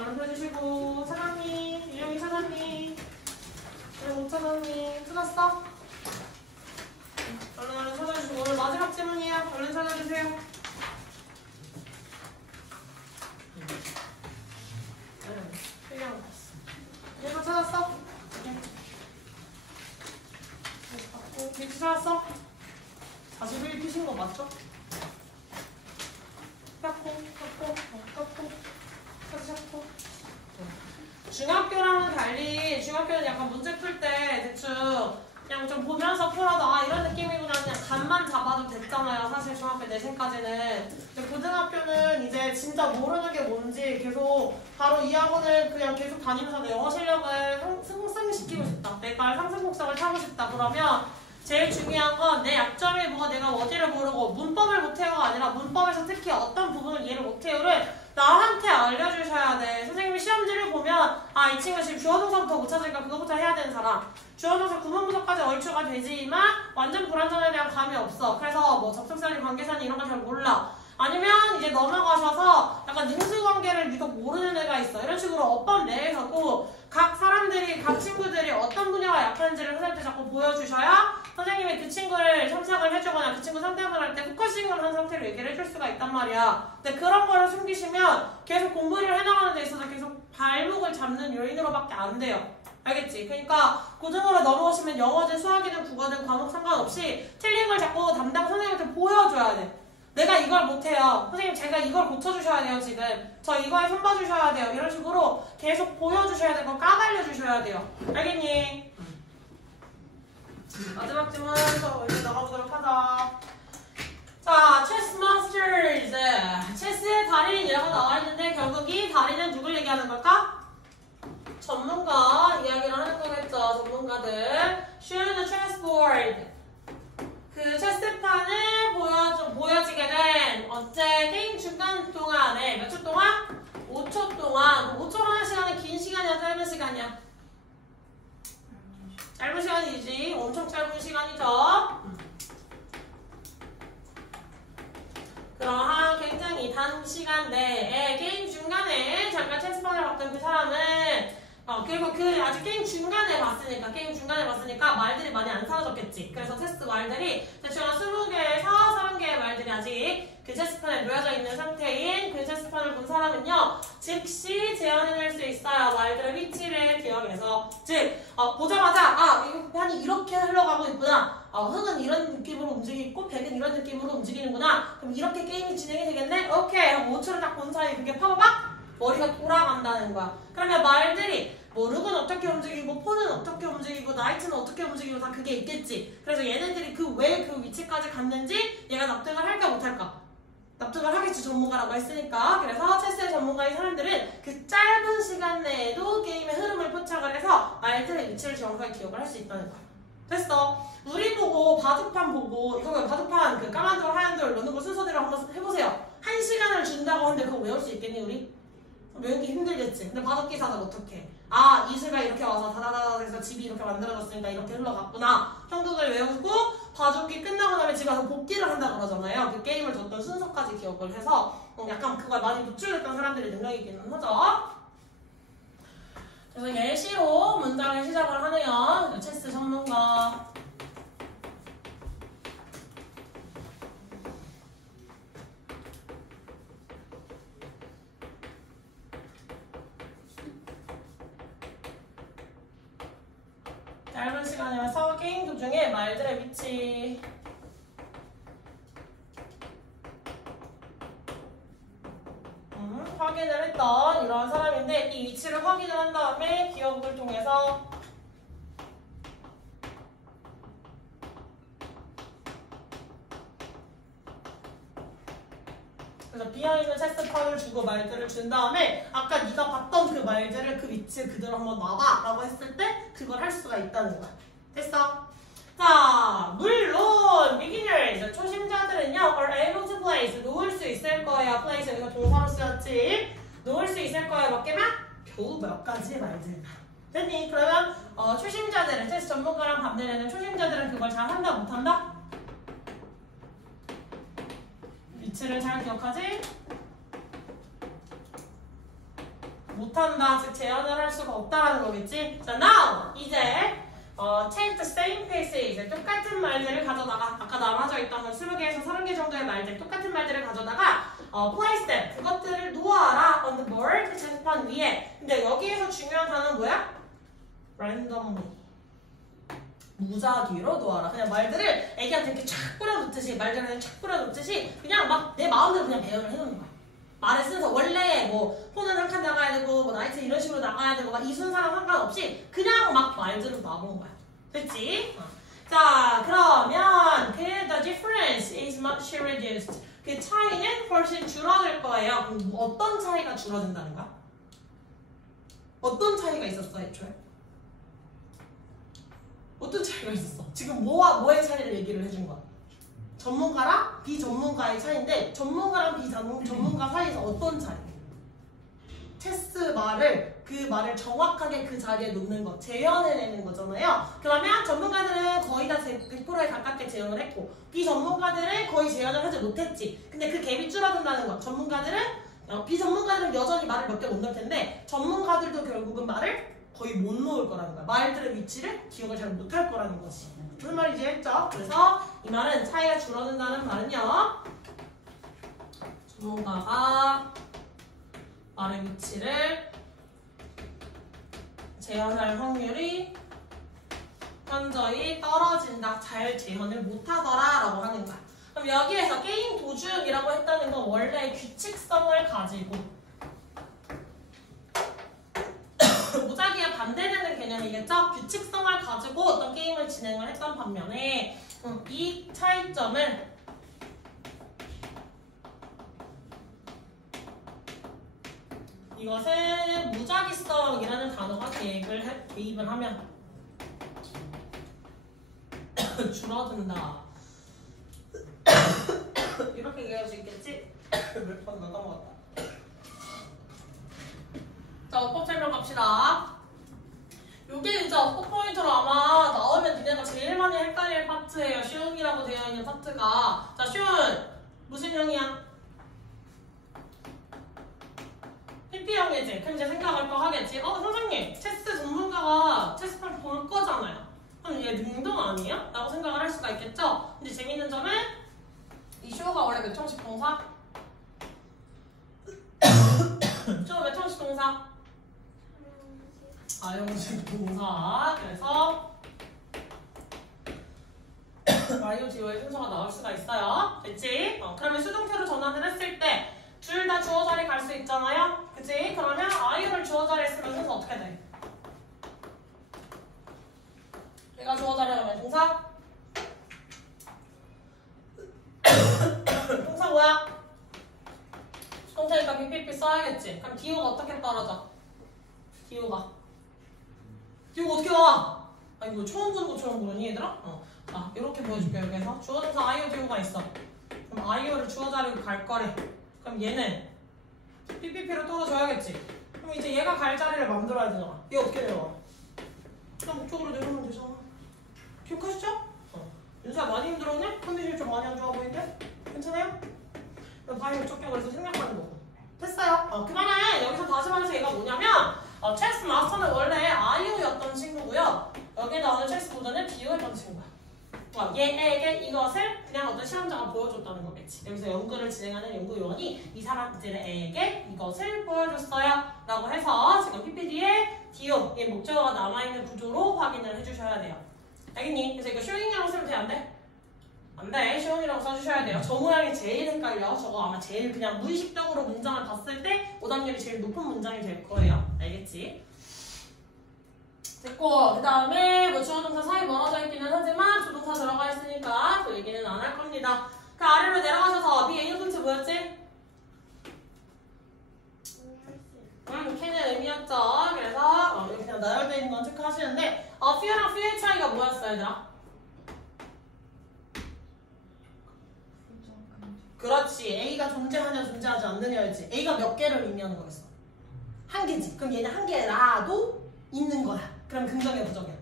얼른 펴주시고. 사장님, 유영이 사장님, 그리고 사장님 찾았어? 얼른 찾아주시고. 오늘 마지막 질문이야. 얼른 찾아주세요. 필요한 거 있어. 얘도 찾았어? 빅스 찾았어? 41 피신 거 맞죠? 깎고 찾으셨고. 중학교랑은 달리 중학교는 약간 문제 풀 때 대충 그냥 좀 보면서 풀어도 아 이런 느낌이구나 그냥 감만 잡아도 됐잖아요. 사실 중학교 내신까지는. 근데 고등학교는 이제 진짜 모르는 게 뭔지 계속 바로 이 학원을 그냥 계속 다니면서 내 영어 실력을 상승시키고 싶다. 내가 상승곡선을 타고 싶다. 그러면 제일 중요한 건 내 약점이 뭐가 내가 어디를 모르고 문법을 못해요가 아니라 문법에서 특히 어떤 부분을 이해를 못해요를 나한테 알려주셔야 돼. 선생님이 시험지를 보면 아 이 친구 지금 주어동사부터 못 찾으니까 그거부터 해야 되는 사람. 주어동사 구문부터까지 얼추가 되지만 완전 불완전에 대한 감이 없어. 그래서 뭐 접속사니 관계사니 이런 거 잘 몰라. 아니면 이제 넘어가셔서 약간 능수관계를 유독 모르는 애가 있어. 이런 식으로 어법 내에서도 각 사람들이, 각 친구들이 어떤 분야가 약한지를 선생님한테 자꾸 보여주셔야 선생님이 그 친구를 첨삭을 해주거나 그 친구 상담을 할 때 포커싱을 한 상태로 얘기를 해줄 수가 있단 말이야. 근데 그런 거를 숨기시면 계속 공부를 해나가는 데 있어서 계속 발목을 잡는 요인으로밖에 안 돼요. 알겠지? 그러니까 고등어로 넘어오시면 영어든 수학이든 국어든 과목 상관없이 틀린 걸 자꾸 담당 선생님한테 보여줘야 돼. 내가 이걸 못해요. 선생님 제가 이걸 고쳐주셔야 돼요. 지금 저 이거에 손 봐주셔야 돼요. 이런 식으로 계속 보여주셔야 되고 까발려주셔야 돼요. 알겠니? 마지막 질문 저 이제 나가보도록 하자. 자, 체스 마스터즈. 체스의 달인이라고 나와있는데 결국 이 달인은 누굴 얘기하는 걸까? 전문가 이야기를 하는 거겠죠. 전문가들. Show the chessboard. 그 체스판을 보여지게 된 어째 게임 중간 동안에 몇 초 동안? 5초 동안. 5초라는 시간은 긴 시간이야? 짧은 시간이야? 짧은 시간이지. 엄청 짧은 시간이죠. 그러한 굉장히 단시간 내에 게임 중간에 잠깐 체스판을 봤던 그 사람은 그리고 그 아직 게임 중간에 봤으니까 말들이 많이 안 사라졌겠지. 그래서 체스 말들이 대충 한 20개, 40개의 말들이 아직 그 체스판에 놓여져 있는 상태인 그 체스판을 본 사람은요 즉시 재현해낼 수 있어요. 말들의 위치를 기억해서. 즉 보자마자 아 이거 판이 이렇게 흘러가고 있구나. 흑은 이런 느낌으로 움직이고 백은 이런 느낌으로 움직이는구나. 그럼 이렇게 게임이 진행이 되겠네? 오케이. 5초를 딱 본 사이 그게 파바박 머리가 돌아간다는 거야. 그러면 말들이 뭐 룩은 어떻게 움직이고 폰은 어떻게 움직이고 나이트는 어떻게 움직이고 다 그게 있겠지. 그래서 얘네들이 왜 그 위치까지 갔는지 얘가 납득을 할까 못할까? 납득을 하겠지. 전문가라고 했으니까. 그래서 체스의 전문가인 사람들은 그 짧은 시간 내에도 게임의 흐름을 포착을 해서 말들의 위치를 정확하게 기억을 할 수 있다는 거야. 됐어. 우리 보고 바둑판 보고 이거 바둑판 그 까만 돌 하얀 돌 넣는 거 순서대로 한번 해보세요. 1시간을 준다고 하는데 그거 외울 수 있겠니 우리? 외우기 힘들겠지. 근데 바둑기사는 어떻게? 아 이슬가 이렇게 와서 다다다다 해서 집이 이렇게 만들어졌으니까 이렇게 흘러갔구나. 형국을 외우고 바둑기 끝나고 나면 집에 가서 복기를 한다 그러잖아요. 그 게임을 뒀던 순서까지 기억을 해서 약간 그걸 많이 노출했던 사람들의 능력이기는 하죠. 그래서 예시로 문장을 시작을 하네요. 체스 전문가. 짧은 시간이면서 게임 도중에 말들의 위치 확인을 했던 이런 사람인데 이 위치를 확인을 한 다음에 기억을 통해서 그래서 비어있는 체스판을 주고 말들을 준 다음에 아까 네가 봤던 그 말들을 그 위치에 그대로 한번 놔봐 라고 했을 때 그걸 할 수가 있다는 거야. 됐어? 자, 물론 beginners, 초심자들은요 are able to place, 놓을 수 있을 거예요. place 여기서 동사로 쓰였지. 놓을 수 있을 거예요. 몇 개만? 겨우 몇 가지의 말들만. 됐니? 그러면 초심자들은, 체스 전문가랑 반대되는 초심자들은 그걸 잘 한다 못한다? 위치를 잘 기억하지? 못한다, 즉 재현을 할 수가 없다라는 거겠지. 자, now 이제 take the same pieces, 똑같은 말들을 가져다가 아까 나눠져 있던 20개에서 30개 정도의 말들, 똑같은 말들을 가져다가 place them, 그것들을 놓아라 on the board, 체스판 위에. 근데 여기에서 중요한 단어는 뭐야? randomly, 무작위로 놓아라. 그냥 말들을 애기한테 이렇게 촥 뿌려놓듯이, 말들을 그냥 촥 뿌려놓듯이 그냥 막 내 마음대로 그냥 배열을 해놓는 거야. 말의 순서 원래 뭐 폰은 한 칸 나가야 되고 뭐 나이트 이런 식으로 나가야 되고 막 이 순서랑 상관없이 그냥 막 말들로 놔본 거야. 됐지? 자, 그러면 the difference is much reduced. 그 차이는 훨씬 줄어들 거예요. 그럼 어떤 차이가 줄어든다는 거야? 어떤 차이가 있었어, 애초에? 어떤 차이가 있었어? 지금 뭐와 뭐의 차이를 얘기를 해준 거야? 전문가랑 비전문가의 차이인데 전문가랑 비전문가 사이에서 어떤 차이? 체스 말을, 그 말을 정확하게 그 자리에 놓는 거, 재현해내는 거잖아요. 그러면 전문가들은 거의 다 100%에 가깝게 재현을 했고 비전문가들은 거의 재현을 하지 못했지. 근데 그 갭이 줄어든다는 거. 비전문가들은 여전히 말을 몇 개 못 넣을 텐데 전문가들도 결국은 말을 거의 못 놓을 거라는 거야. 말들의 위치를 기억을 잘 못할 거라는 거지. 무슨 말인지 했죠? 그래서 이 말은 차이가 줄어든다는 말은요, 전문가가 말의 위치를 재현할 확률이 현저히 떨어진다. 잘 재현을 못하더라 라고 하는 거야. 그럼 여기에서 게임 도중이라고 했다는 건 원래 규칙성을 가지고 무작위에 반대되는 개념이겠죠? 규칙성을 가지고 어떤 게임을 진행을 했던 반면에 이 차이점을 이것은 무작위성이라는 단어가 대입을 하면 줄어든다. 이렇게 얘기할 수 있겠지? 몇 번 넘어갔다. 자, 어법 설명 갑시다. 요게 이제 어법 포인트로 아마 나오면 니네가 제일 많이 헷갈릴 파트예요. 쉬운이라고 되어 있는 파트가. 자, 쉬운 무슨 형이야? PP형이지. 그럼 이제 생각할 거 하겠지. 선생님, 체스 전문가가 체스판 볼 거잖아요. 그럼 얘 능동 아니야? 라고 생각을 할 수가 있겠죠? 근데 재밌는 점은 이 쇼가 원래 몇 형식 동사? 쇼 몇 형식 동사? 아형식 동사. 그래서 IOGO의 순서가 나올 수가 있어요. 됐지? 그러면 수동태로 전환을 했을 때 둘 다 주어 자리 갈 수 있잖아요. 그치? 그러면 IO를 주어 자리에 쓰면 순서 어떻게 돼? 얘가 주어 자리에 가면 동사? 동사 뭐야? 수동태니까 PPP 써야겠지. 그럼 DO가 어떻게 떨어져? DO가 어떻게 나와? 아니 뭐 처음 보는 것처럼 보니 얘들아? 자, 이렇게 보여줄게. 여기서 주어 동사 IO DO가 있어. 그럼 IO를 주어 자리로 갈 거래. 그럼 얘는 PPP로 떨어져야겠지. 그럼 이제 얘가 갈 자리를 만들어야 되잖아. 얘 어떻게 내려와? 그냥 목적으로 내려오면 되잖아. 기억하시죠? 윤수야 많이 힘들었냐? 컨디션이 좀 많이 안 좋아 보이는데? 괜찮아요? 그럼 바이올 적게 그래서 생략하는 거고. 됐어요. 그만해. 여기서 다시 말해서 얘가 뭐냐면 체스 마스터는 원래 IO였던 친구고요. 여기에 나오는 체스 보드는 DO였던 친구야. 얘에게 이것을 그냥 어떤 실험자가 보여줬다는 거겠지. 여기서 연구를 진행하는 연구요원이 이 사람들에게 이것을 보여줬어요 라고 해서 지금 PPD에 DO, 이 목적어가 남아있는 구조로 확인을 해주셔야 돼요. 알겠니? 그래서 이거 쇼잉이라고 쓰면 돼? 안 돼? 안 돼. 쇼잉이라고 써주셔야 돼요. 저 모양이 제일 헷갈려. 저거 아마 제일 그냥 무의식적으로 문장을 봤을 때 오답률이 제일 높은 문장이 될 거예요. 알겠지? 됐고, 그 다음에 뭐 주어동사 사이 멀어져 있기는 하지만 조동사 들어가 있으니까 그 얘기는 안 할 겁니다. 그 아래로 내려가셔서 B의 1분치 뭐였지? K는 의미였죠. 그래서 여기 그냥 나열되어 있는 건 체크하시는데 few랑 few의 차이가 뭐였어요, 얘들아? 그렇지. A가 존재하냐 존재하지 않느냐였지. A가 몇 개를 의미하는 거였어? 한 개지. 그럼 얘는 한 개라도 있는 거야. 그럼 긍정이야 부정이야?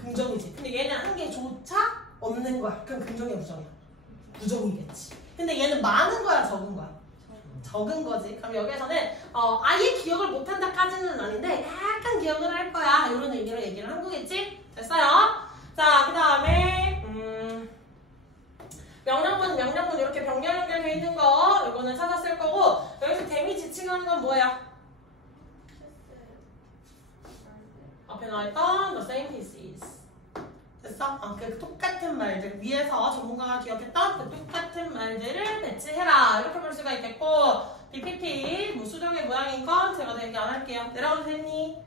긍정이지. 근데 얘는 한 개조차 없는 거야. 그럼 긍정이야 부정이야? 부정이겠지. 근데 얘는 많은 거야 적은 거야? 적은 거지. 그럼 여기에서는 아예 기억을 못한다까지는 아닌데 약간 기억을 할 거야. 이런 의미로 얘기를 한 거겠지? 됐어요? 자, 그 다음에 명령문 이렇게 병렬 연결되어 있는 거 이거는 찾았을 거고 여기서 대미 지칭하는 건 뭐야? 앞에 나와있던 the same pieces. 됐어? 그 똑같은 말들 위에서 전문가가 기억했던 그 똑같은 말들을 배치해라 이렇게 볼 수가 있겠고 BPP 뭐 수정의 모양인 건 제가 얘기 안 할게요. 내려가도 됐니?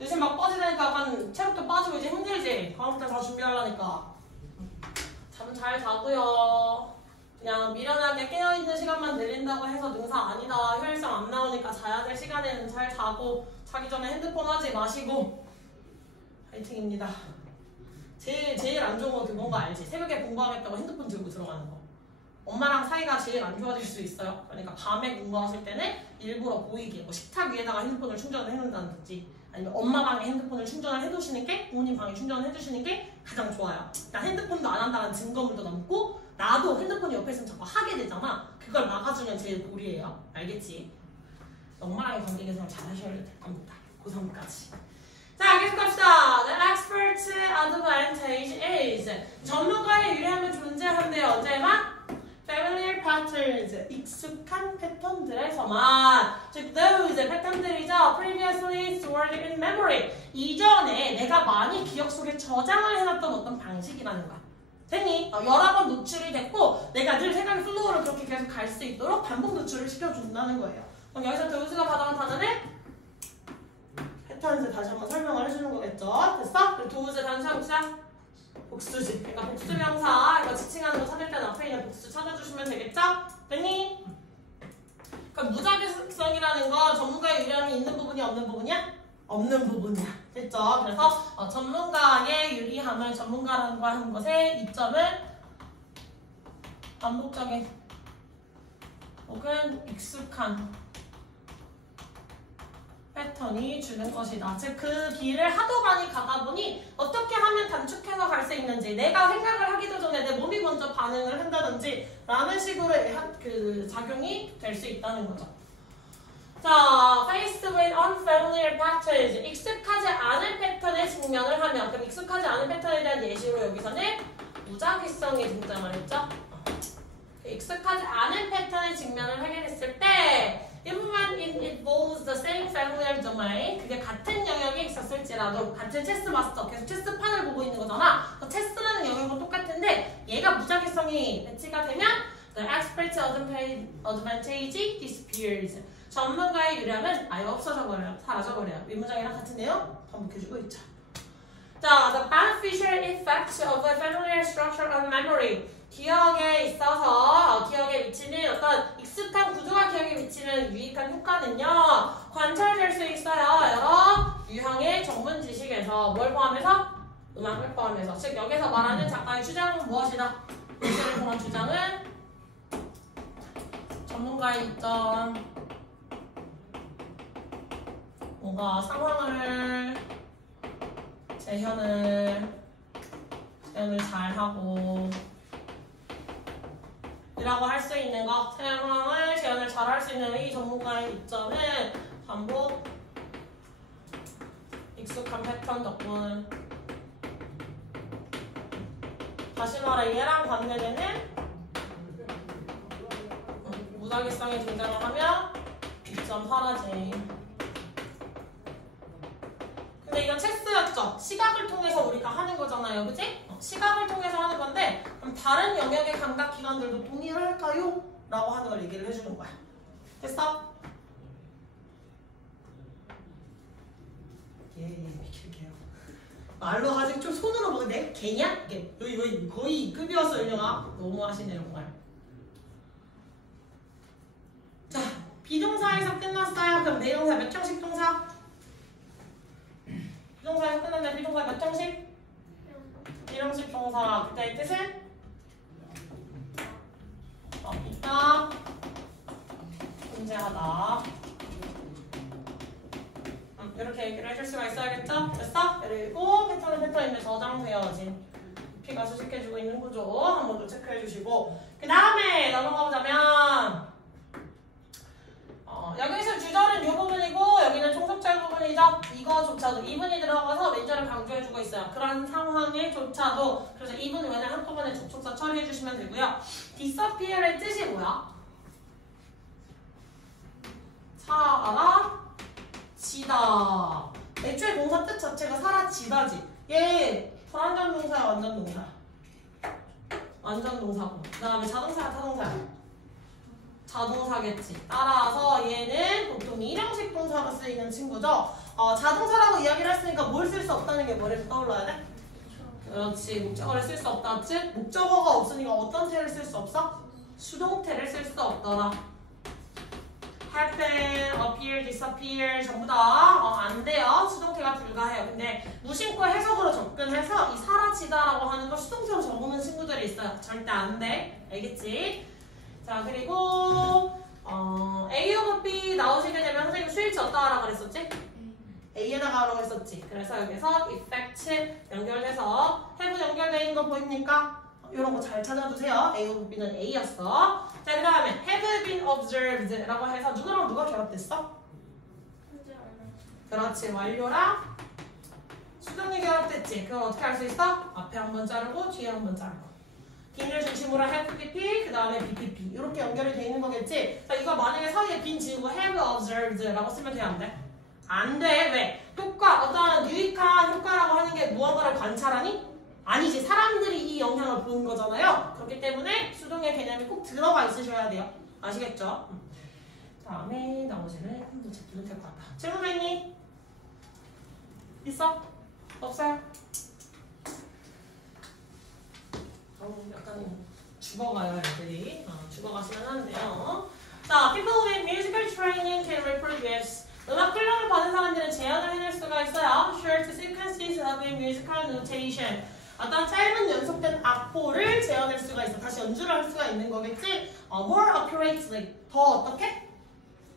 요즘 막 빠지다니까 약간 체력도 빠지고 이제 힘들지? 다음부터 다 준비하려니까 잠 잘 자고요. 그냥 미련하게 깨어있는 시간만 늘린다고 해서 능사 아니다. 효율성 안 나오니까 자야 될 시간에는 잘 자고 자기 전에 핸드폰 하지 마시고 파이팅입니다. 제일 안 좋은 건 그건 거 알지? 새벽에 공부하겠다고 핸드폰 들고 들어가는 거. 엄마랑 사이가 제일 안 좋아질 수 있어요. 그러니까 밤에 공부하실 때는 일부러 보이게 뭐 식탁 위에다가 핸드폰을 충전을 해놓는다든지 아니면 엄마 방에 핸드폰을 충전을 해두시는 게 부모님 방에 충전을 해두시는 게 가장 좋아요. 그러니까 핸드폰도 안 한다는 증거물도 남고 나도 핸드폰이 옆에 있으면 자꾸 하게 되잖아. 그걸 막아주면 제일 볼이에요. 알겠지? 엄마랑의 관계 개선을 잘 하셔야 될 겁니다. 고3까지. 자, 계속 갑시다. The expert's advantage is 전문가의 유리함은 존재한대요. 언제만? Familiar patterns, 익숙한 패턴들에서만 즉 those 패턴들이죠. Previously stored in memory 이전에 내가 많이 기억 속에 저장을 해놨던 어떤 방식이라는 거야. 됐니? 여러 번 노출이 됐고 내가 늘 생각의 플로우를 그렇게 계속 갈 수 있도록 반복 노출을 시켜준다는 거예요. 그럼 여기서 those가 받아온 단어는 패턴을 다시 한번 설명을 해주는 거겠죠. 됐어? 그리고 those 단수야 복수야? 복수지. 그러니까 복수 명사 이거 지칭하는 거 찾을 때는 앞에 있는 복수 찾아주시면 되겠죠? 됐니? 그러니까 무작위성이라는 거 전문가의 유리함이 있는 부분이 없는 부분이야? 없는 부분이야. 됐죠? 그래서 전문가의 유리함을 전문가라는 거 하는 것의 이점은 반복적인 혹은 익숙한 패턴이 주는 것이다. 즉 그 길을 하도 많이 가다 보니 어떻게 하면 단축해서 갈 수 있는지 내가 생각을 하기도 전에 내 몸이 먼저 반응을 한다든지 라는 식으로 그 작용이 될 수 있다는 거죠. 자, faced with unfamiliar patterns 익숙하지 않은 패턴에 직면을 하면 그럼 익숙하지 않은 패턴에 대한 예시로 여기서는 무작위성이 등장을 했죠. 익숙하지 않은 패턴에 직면을 하게 됐을 때 Even it involves the same familiar domain 그게 같은 영역에 있었을지라도 같은 체스 마스터 계속 체스판을 보고 있는 거잖아. 체스라는 영역은 똑같은데 얘가 무작위성이 배치가 되면 the expert advantage disappears 전문가의 유리함은 아예 없어져 버려요. 사라져 버려요. 윗문장이랑 같은 내용 반복해주고 있죠. 자, the beneficial effect of a familiar structure on memory 기억에 있어서 기억에 미치는 어떤 익숙한 구조가 기억에 미치는 유익한 효과는요 관찰될 수 있어요. 여러 유형의 전문 지식에서 뭘 포함해서? 음악을 포함해서 즉 여기서 말하는 작가의 주장은 무엇이다? 예시를 통한 주장은 전문가의 있던 뭔가 상황을 재현을 잘하고 이라고 할 수 있는 것, 상황을 재현을 잘 할 수 있는 이 전문가의 이점은 반복, 익숙한 패턴 덕분 다시 말해 얘랑 반대되는 무작위성이 등장을 하면 이점 사라짐. 근데 이건 체스였죠? 시각을 통해서 우리가 하는 거잖아요, 그치? 시각을 통해서 하는 건데 그럼 다른 영역의 감각 기관들도 동의할까요? 라고 하는 걸 얘기를 해주는 거야. 됐어? 예, 비킬게요. 말로 하지 좀 손으로 보고 내가 개냐? 이게 여기 거의 급이었어, 윤영아. 너무 하시네, 정말. 자, 비동사에서 끝났어요. 그럼 내용사 몇 형식 동사? 비동사에서 끝났는데 비동사 몇 형식? 1형식 동사. 그때의 뜻은? 있다, 존재하다. 이렇게 얘기를 해줄 수가 있어야겠죠? 됐어? 그리고 패턴은 패턴인데 저장되어진 P가 수식해주고 있는 구조 한 번 더 체크해주시고 그 다음에 넘어가 보자면 여기서 주절은 이 부분이고 여기는 총속절 부분이죠. 이거조차도 이분이 들어가서 왼절을 강조해주고 있어요. 그런 상황에조차도 그래서 이분 외는 한꺼번에 접속사 처리해주시면 되고요. disappear의 뜻이 뭐야? 사라지다. 애초에 동사 뜻 자체가 사라지다지. 얘 불완전 동사야, 완전 동사야? 완전 동사고. 그 다음에 자동사야, 타동사야? 자동사겠지. 따라서 얘는 보통 일형식 동사로 쓰이는 친구죠. 자동차라고 이야기를 했으니까 뭘 쓸 수 없다는 게 머리에서 떠올라야 돼? 그렇지. 목적어를 쓸 수 없다. 즉 목적어가 없으니까 어떤 태를 쓸 수 없어? 수동태를 쓸 수 없더라. happen, appear, disappear 전부 다 안 돼요. 수동태가 불가해요. 근데 무심코 해석으로 접근해서 이 사라지다라고 하는 거 수동태로 적으는 친구들이 있어요. 절대 안 돼. 알겠지? 자, 그리고 A of B 나오시게 되면 선생님 수일치 어디다 하라고 그랬었지? A에다가 하라고 했었지. 그래서 여기서 effect 연결해서 have 연결되어 있는 거 보입니까? 이런 거 잘 찾아주세요. A of B는 A였어. 자, 그 다음에 have been observed 라고 해서 누구랑 누가 결합됐어? 그렇지. 완료랑 수동이 결합됐지. 그럼 어떻게 할 수 있어? 앞에 한번 자르고 뒤에 한번 자르고. 빈을 중심으로 have BP, 그 다음에 BPP 이렇게 연결이 돼 있는 거겠지? 자, 이거 만약에 사이에 빈 지우고 have observed 라고 쓰면 돼, 안 돼? 안 돼. 왜? 효과, 어떤 유익한 효과라고 하는 게 무언가를 관찰하니? 아니지. 사람들이 이 영향을 보는 거잖아요. 그렇기 때문에 수동의 개념이 꼭 들어가 있으셔야 돼요. 아시겠죠? 다음에 나머지는 또 제끼면 될 것 같다. 질문 있니? 있어? 없어요? 약간 죽어가요, 애들이. 죽어가시면 하는데요. 자, people with musical training can reproduce. 음악 훈련을 받은 사람들은 재현을 해낼 수가 있어요. Short sequences of musical notation. 어떤 짧은 연속된 악보를 재현할 수가 있어. 다시 연주를 할 수가 있는 거겠지? More accurately. 더 어떻게?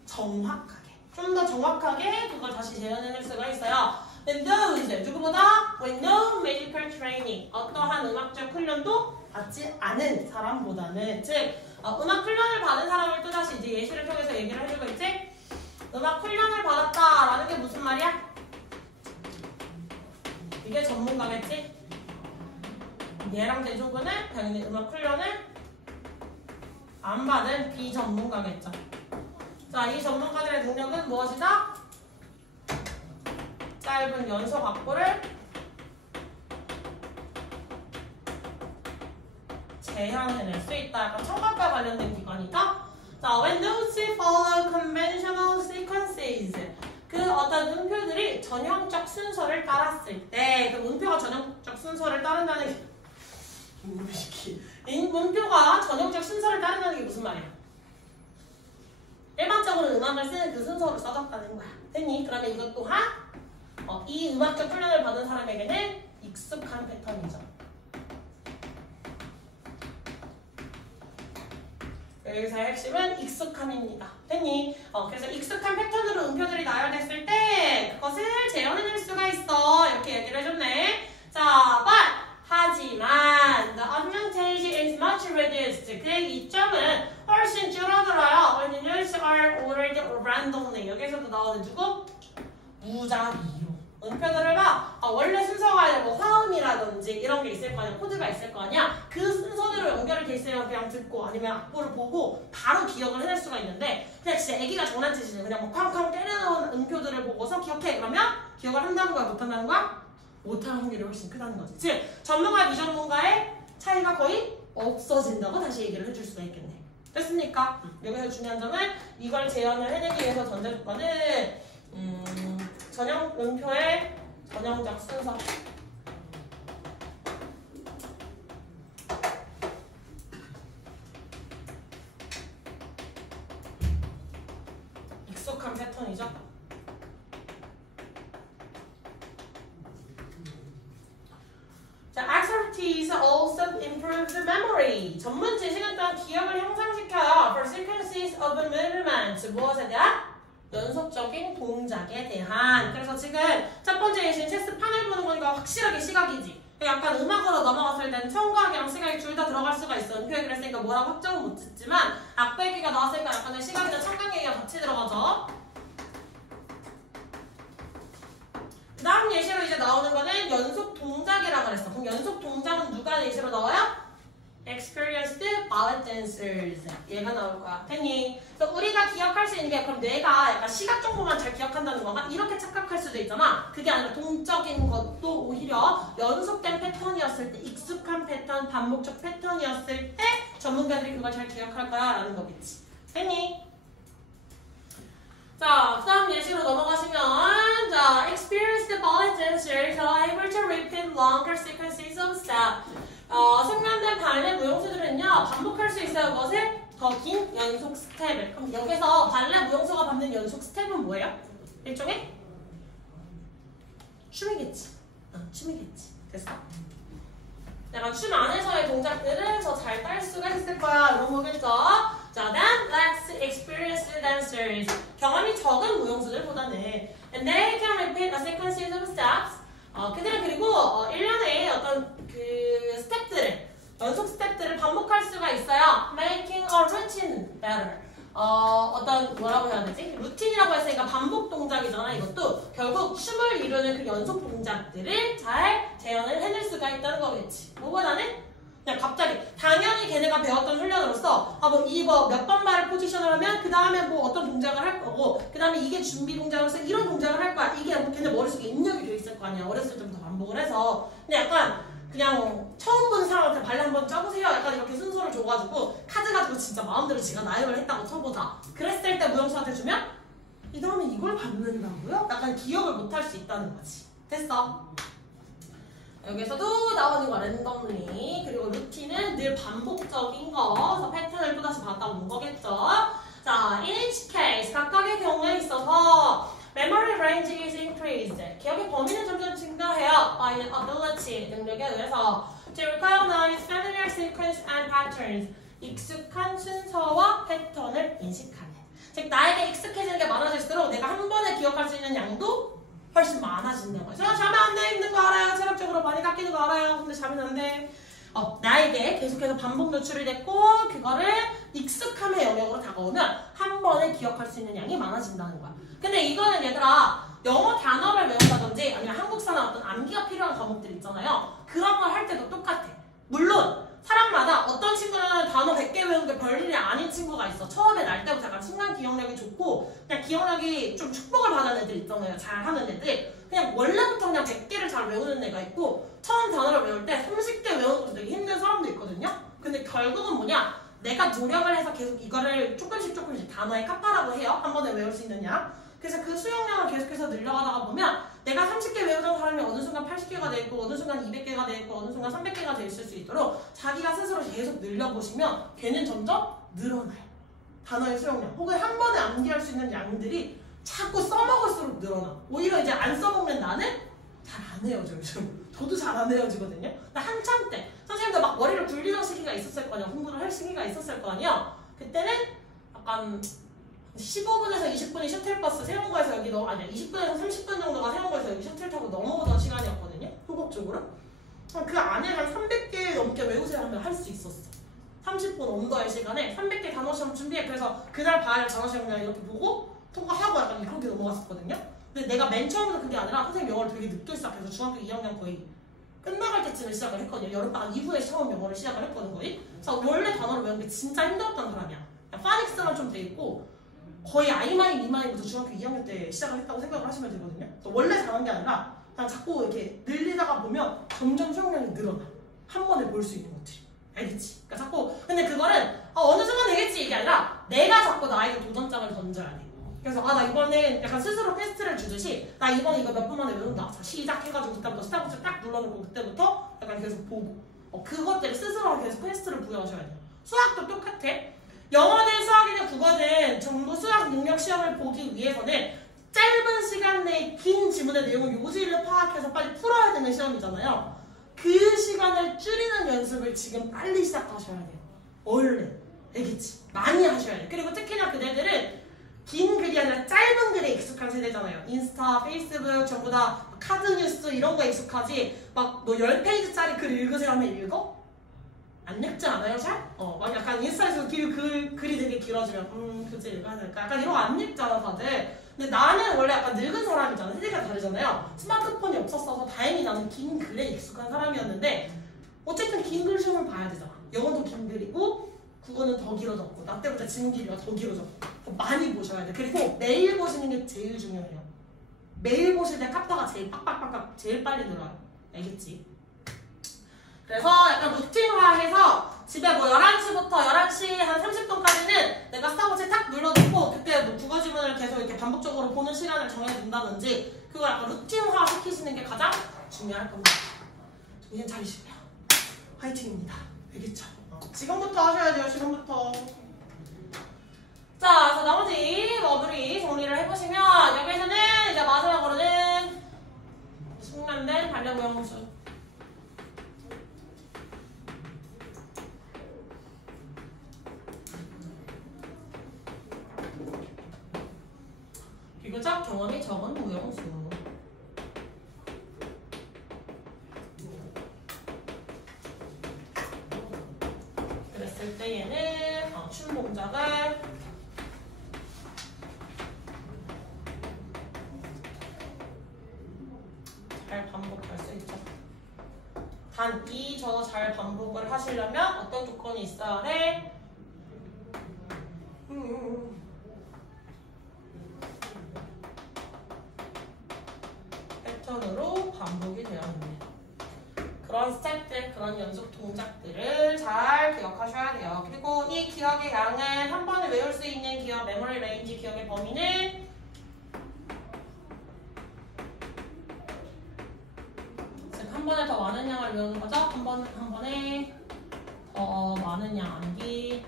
정확하게. 좀 더 정확하게 그걸 다시 재현해낼 수가 있어요. Then those, 누구보다? With no musical training. 어떠한 음악적 훈련도 받지 않은 사람보다는, 즉 음악 훈련을 받은 사람을 또다시 이제 예시를 통해서 얘기를 해주고 있지? 음악 훈련을 받았다라는 게 무슨 말이야? 이게 전문가겠지? 얘랑 대조군은 당연히 음악 훈련을 안 받은 비전문가겠죠. 자, 이 전문가들의 능력은 무엇이다? 짧은 연속 악보를 재현해낼 수 있다. 약간 청각과 관련된 기관이죠. 자, when notes follow conventional sequences. 그 어떤 음표들이 전형적 순서를 따랐을 때, 그 문표가 전형적 순서를 따른다는 게 이 문표가 전형적 순서를 따른다는 게 무슨 말이야? 일반적으로 음악을 쓰는 그 순서로 써졌다는 거야. 됐니? 그러면 이것 또한 이 음악적 훈련을 받은 사람에게는 익숙한 패턴이죠. 여기서의 핵심은 익숙함입니다. 됐니? 그래서 익숙한 패턴으로 음표들이 나열됐을 때 그것을 재현해낼 수가 있어. 이렇게 얘기를 해줬네. 자, but 하지만 the augmentation is much reduced. 그의 이점은 훨씬 줄어들어요. When the notes are ordered randomly. 여기서도 나오는 누구? 무작위로. 음표들을 봐. 원래 순서가 뭐 화음이라든지 이런 게 있을 거 아니야. 코드가 있을 거 아니야. 그 순서대로 연결이 돼 있으면 그냥 듣고 아니면 악보를 보고 바로 기억을 해낼 수가 있는데 그냥 진짜 애기가 장난치지. 그냥 뭐 쾅쾅 때려놓은 음표들을 보고서 기억해. 그러면 기억을 한다는 거야? 못한다는 거야? 못하는 확률이 훨씬 크다는 거지. 즉 전문가 비전문가의 차이가 거의 없어진다고 다시 얘기를 해줄 수가 있겠네. 됐습니까? 여기서 중요한 점은 이걸 재현을 해내기 위해서 전제 조건은 전형 음표의 전형적 순서. 익숙한 패턴이죠. 자, expertise also improves memory. 전문 지식은 또한 기억을 향상시켜요. For sequences of movement. 무엇에 대한? 연속적인 동작에 대한. 그래서 지금 첫 번째 예시는 체스 판을 보는 거니까 확실하게 시각이지. 약간 음악으로 넘어갔을 때는 청각이랑 시각이 둘 다 들어갈 수가 있어. 은표얘기를 했으니까 뭐라고 확정은 못 짓지만 악보 얘기가 나왔으니까 약간의 시각이나 청각 얘기가 같이 들어가죠. 그 다음 예시로 이제 나오는 거는 연속 동작이라고 그랬어. 그럼 연속 동작은 누가 예시로 나와요? Experienced ballet dancers. 얘가 나올 거야. 됐니? 그래서 우리가 기억할 수 있는 게 그럼 뇌가 약간 시각 정보만 잘 기억한다는 건가? 이렇게 착각할 수도 있잖아. 그게 아니라 동적인 것도 오히려 연속된 패턴이었을 때, 익숙한 패턴, 반복적 패턴이었을 때 전문가들이 그걸 잘 기억할 거야 라는 거겠지. 됐니? 자, 그 다음 예시로 넘어가시면 자, experienced ballet dancers are able to repeat longer sequences of steps. 숙련된 발레 무용수들은요 반복할 수 있어요. 그것을 더 긴 연속 스텝을. 그럼 여기서 발레 무용수가 밟는 연속 스텝은 뭐예요? 일종의 춤이겠지. 춤이겠지. 됐어? 내가 춤 안에서의 동작들을 더 잘 딸 수가 있을 거야. 이런 거겠죠? 자, then let's experience the dancers. 경험이 적은 무용수들보다는 and they can repeat a sequence of steps. 그들은 그리고 1년에 어떤 그 스텝들을 연속 스텝들을 반복할 수가 있어요. Making a routine better. 어떤 뭐라고 해야 되지? 루틴이라고 했으니까 반복 동작이잖아. 이것도 결국 춤을 이루는 그 연속 동작들을 잘 재현을 해낼 수가 있다는 거겠지. 뭐보다는 그냥 갑자기 당연히 걔네가 배웠던 훈련으로서 뭐 이거 몇 번 발을 포지션을 하면 그 다음에 뭐 어떤 동작을 할 거고 그 다음에 이게 준비 동작으로서 이런 동작을 할 거야. 이게 걔네 머릿속에 입력이 돼 있을 거 아니야. 어렸을 때부터 반복을 해서. 근데 약간 그냥 처음 본 사람한테 발레 한번 짜보세요. 약간 이렇게 순서를 줘가지고 카드 가지고 진짜 마음대로 지가 나열을 했다고 쳐보자. 그랬을 때 무용수한테 주면 이 다음에 이걸 받는다고요? 약간 기억을 못 할 수 있다는 거지. 됐어? 여기서도 나오는 거 랜덤리. 그리고 루틴은 늘 반복적인 거. 그래서 패턴을 또다시 봤다 온 거겠죠. 자, in each case 각각의 경우에 있어서 memory range is increased. 기억의 범위는 점점 증가해요. by the ability, 능력에 의해서 to recognize familiar sequence and patterns. 익숙한 순서와 패턴을 인식하는. 즉 나에게 익숙해지는 게 많아질수록 내가 한 번에 기억할 수 있는 양도 훨씬 많아진다는 거예요. 제가 자면 안 돼. 힘든 거 알아요. 체력적으로 많이 깎이는 거 알아요. 근데 자면 안 돼. 나에게 계속해서 반복 노출이 됐고 그거를 익숙함의 영역으로 다가오면 한 번에 기억할 수 있는 양이 많아진다는 거야. 근데 이거는 얘들아 영어 단어를 외운다든지 아니면 한국사나 어떤 암기가 필요한 과목들 있잖아요. 그런 걸 할 때도 똑같아. 물론 사람마다 어떤 친구는 단어 100개 외우는 게 별일이 아닌 친구가 있어. 처음에 날 때부터 약간 순간 기억력이 좋고 그냥 기억력이 좀 축복을 받은 애들 있잖아요. 잘하는 애들. 그냥 원래부터 그냥 100개를 잘 외우는 애가 있고 처음 단어를 외울 때 30개 외우는 것도 되게 힘든 사람도 있거든요. 근데 결국은 뭐냐? 내가 노력을 해서 계속 이거를 조금씩 단어의 카파라고 해요. 한 번에 외울 수 있는 양. 그래서 그 수용량을 계속해서 늘려가다가 보면 내가 30개 외우던 사람이 어느 순간 80개가 돼 있고 어느 순간 200개가 돼 있고 어느 순간 300개가 돼 있을 수 있도록 자기가 스스로 계속 늘려보시면 걔는 점점 늘어나요. 단어의 수용량. 혹은 한 번에 암기할 수 있는 양들이 자꾸 써먹을수록 늘어나. 오히려 이제 안 써먹는 나는 잘 안 헤어져요. 저도 잘 안 헤어지거든요. 근데 한참 때 선생님들 막 머리를 굴리던 시기가 있었을 거 아니야. 공부를 할 시기가 있었을 거 아니야. 그때는 약간 15분에서 20분이 셔틀버스 세운거에서 여기 아니야 20분에서 30분 정도가 세운거에서 여기 셔틀 타고 넘어오던 시간이었거든요. 후곡적으로. 그 안에 한 300개 넘게 외우세요 하면 할 수 있었어. 30분 언더의 시간에 300개 단어 시험 준비해. 그래서 그날 봐야 할 단어 시험 그냥 이렇게 보고 통과하고 약간 그렇게 넘어갔었거든요. 근데 내가 맨 처음부터 그게 아니라 선생님 영어를 되게 늦게 시작해서 중학교 2학년 거의 끝나갈 때쯤에 시작을 했거든요. 여름방학 이후에 처음 영어를 시작을 했거든 거의. 그래서 원래 단어를 외우는 게 진짜 힘들었던 사람이야. 파닉스만 좀 돼 있고 거의 아이마이 미마이부터 중학교 2학년 때 시작을 했다고 생각을 하시면 되거든요. 원래 잘한 게 아니라 그냥 자꾸 이렇게 늘리다가 보면 점점 수용량이 늘어나. 한 번에 볼 수 있는 것들이. 알겠지? 그러니까 자꾸 근데 그거는 어느 순간 되겠지 이게 아니라 내가 자꾸 나에게 도전장을 던져야 돼. 그래서 나 이번엔 약간 스스로 테스트를 주듯이 나 이번에 이거 몇 분 만에 외운다. 자 시작해가지고 그때부터 스타트부터 딱 눌러놓고 그때부터 약간 계속 보고 그것들을 스스로 계속 테스트를 부여하셔야 돼요. 수학도 똑같아. 영어든 수학이든 국어든 전부 수학 능력 시험을 보기 위해서는 짧은 시간 내에 긴 지문의 내용을 요지를 파악해서 빨리 풀어야 되는 시험이잖아요. 그 시간을 줄이는 연습을 지금 빨리 시작하셔야 돼요. 얼른. 알겠지? 많이 하셔야 돼요. 그리고 특히나 그대들은 긴 글이 아니라 짧은 글에 익숙한 세대잖아요. 인스타, 페이스북 전부 다 카드 뉴스 이런 거 익숙하지 막 너 10페이지짜리 글 읽으세요 하면 읽어? 안 읽지 않아요 잘? 막 약간 인스타에서 글이 되게 길어지면 그치 읽어야 될까? 약간 이런 거 안 읽잖아 다들. 근데 나는 원래 약간 늙은 사람이잖아. 세대가 다르잖아요. 스마트폰이 없었어서 다행히 나는 긴 글에 익숙한 사람이었는데 어쨌든 긴 글 시험을 봐야 되잖아. 영어도 긴 글이고 국어는 더 길어졌고 나 때보다 지문 길이가 더 길어졌고 더 많이 보셔야 돼. 그리고 매일 보시는 게 제일 중요해요. 매일 보실 때 카타가 제일 빡빡빡빡 제일 빨리 늘어요. 알겠지? 그래서 약간 루틴화해서 집에 뭐 11시부터 11시 한 30분까지는 내가 스탑워치 탁 눌러놓고 그때 뭐 국어 지문을 계속 이렇게 반복적으로 보는 시간을 정해둔다든지 그걸 약간 루틴화 시키시는 게 가장 중요할 겁니다. 정신 차리시고요. 화이팅입니다. 알겠죠? 지금부터 하셔야 돼요. 지금부터. 자, 그래서 나머지 마무리 정리를 해보시면 여기에서는 이제 마지막으로는 숙련된 반려묘형수 비교적 경험이 적은 무용수 그랬을 때 얘는 춤 동작을 잘 반복할 수 있죠. 단 이저 잘 반복을 하시려면 어떤 조건이 있어야 돼? 패턴으로 반복이 되어야 합니다. 그런 스텝들, 그런 연속 동작들을 잘 기억하셔야 돼요. 그리고 이 기억의 양은 한 번에 외울 수 있는 기억, 메모리 레인지 기억의 범위는 즉 한 번에 더 많은 양을 외우는 거죠. 한 번에 더 많은 양 암기.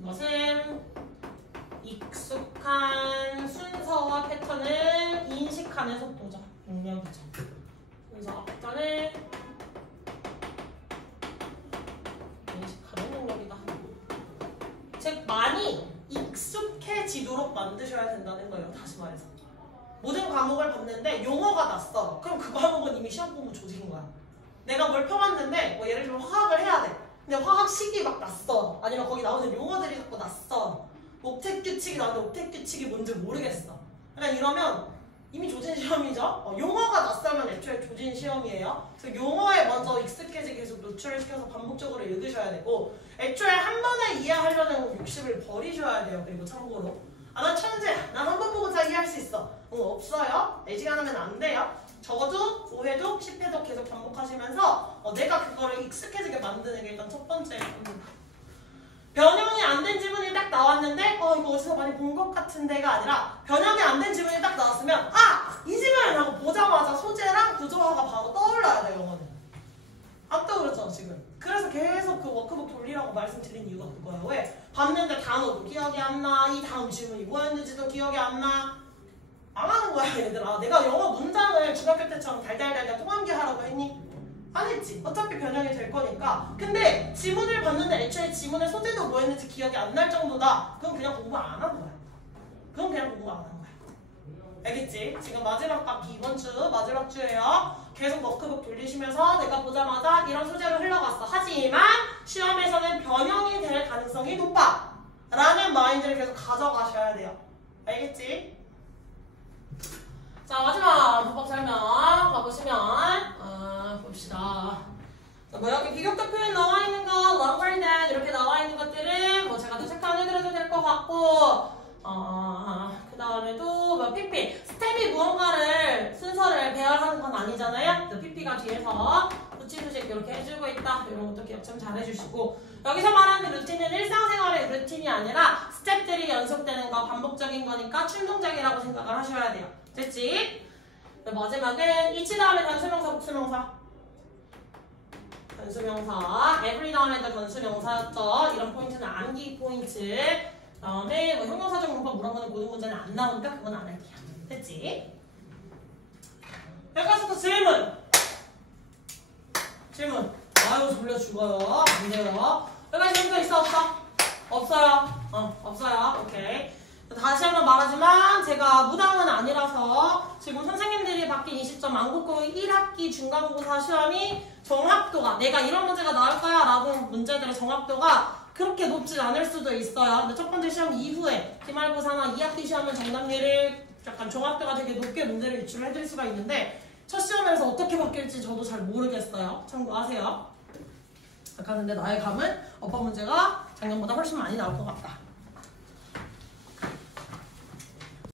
이것은 익숙한 순서와 패턴을 인식하는 속도죠. 능력이죠. 그래서 앞단을 인식하는 능력이다. 즉 많이 익숙해지도록 만드셔야 된다는 거예요. 다시 말해서 모든 과목을 봤는데 용어가 낯설어. 그럼 그 과목은 이미 시험 공부 조직인 거야. 내가 뭘 펴봤는데 뭐 예를 들면 화학을 해야 돼. 근데 화학식이 막 낯설어. 아니면 거기 나오는 용어들이 자꾸 낯설어. 옥텟 규칙이 나오는데 옥텟 규칙이 뭔지 모르겠어. 그러니까 이러면 이미 조진 시험이죠. 용어가 낯설면 애초에 조진 시험이에요. 그래서 용어에 먼저 익숙해지게 계속 노출을 시켜서 반복적으로 읽으셔야 되고 애초에 한 번에 이해하려는 욕심을 버리셔야 돼요. 그리고 참고로 난 천재야. 난 한 번 보고 다 이해할 수 있어. 없어요. 애지간 하면 안 돼요. 적어도 5회도 10회도 계속 반복하시면서 내가 그거를 익숙해지게 만드는 게 일단 첫 번째 겁니다. 변형이 안 된 지문이 딱 나왔는데 이거 어디서 많이 본 것 같은데가 아니라 변형이 안 된 지문이 딱 나왔으면 이 지문! 하고 보자마자 소재랑 구조화가 바로 떠올라야 돼요. 영어는 안 떠오르죠 지금. 그래서 계속 그 워크북 돌리라고 말씀드린 이유가 그거예요. 왜? 봤는데 단어도 기억이 안 나. 이 다음 지문이 뭐였는지도 기억이 안 나. 망하는 거야 얘들아. 내가 영어 문장을 중학교 때처럼 달달달달 통암기 하라고 했니? 안 했지. 어차피 변형이 될 거니까. 근데 지문을 봤는데 애초에 지문의 소재도 뭐였는지 기억이 안 날 정도다. 그건 그냥 공부 안 한 거야. 그건 그냥 공부 안 한 거야. 알겠지? 지금 마지막 학기 이번 주 마지막 주예요. 계속 워크북 돌리시면서 내가 보자마자 이런 소재로 흘러갔어. 하지만 시험에서는 변형이 될 가능성이 높아 라는 마인드를 계속 가져가셔야 돼요. 알겠지? 자, 마지막 문법 설명 가보시면 봅시다. 자, 뭐 여기 비교적 표현 나와 있는 거, longer than 이렇게 나와 있는 것들은 뭐 제가 또 체크 안 해드려도 될 것 같고, 그 다음에도 뭐 PP 스텝이 무언가를 순서를 배열하는 건 아니잖아요. PP가 뒤에서 수치수식 이렇게 해주고 있다. 이런 것도 기억 좀 잘 해주시고, 여기서 말하는 루틴은 일상생활의 루틴이 아니라 스텝들이 연속되는 거, 반복적인 거니까 충동적이라고 생각을 하셔야 돼요. 됐지? 마지막은 이치 다음에 단수명사, 복수명사. 단수명사, every 다음에도 단수명사였죠. 이런 포인트는 암기 포인트. 다음에 뭐 형용사적 문법 물어보는 모든 문제는 안 나오니까 그건 안 할게요. 됐지? 여기서 또 질문. 아유 졸려 죽어요. 안 돼요. 여기까지 질문 있어 없어? 없어요. 없어요. 오케이. 다시 한번 말하지만 저희가 무당은 아니라서 지금 선생님들이 바뀐 이 시점 안국고 1학기 중간고사 시험이 정확도가 내가 이런 문제가 나올 거야 라고 문제들의 정확도가 그렇게 높지 않을 수도 있어요. 근데 첫 번째 시험 이후에 기말고사나 2학기 시험은 정답률이 약간 정확도가 되게 높게 문제를 유출을 해드릴 수가 있는데 첫 시험에서 어떻게 바뀔지 저도 잘 모르겠어요. 참고하세요. 약간 근데 나의 감은 어법 문제가 작년보다 훨씬 많이 나올 것 같다.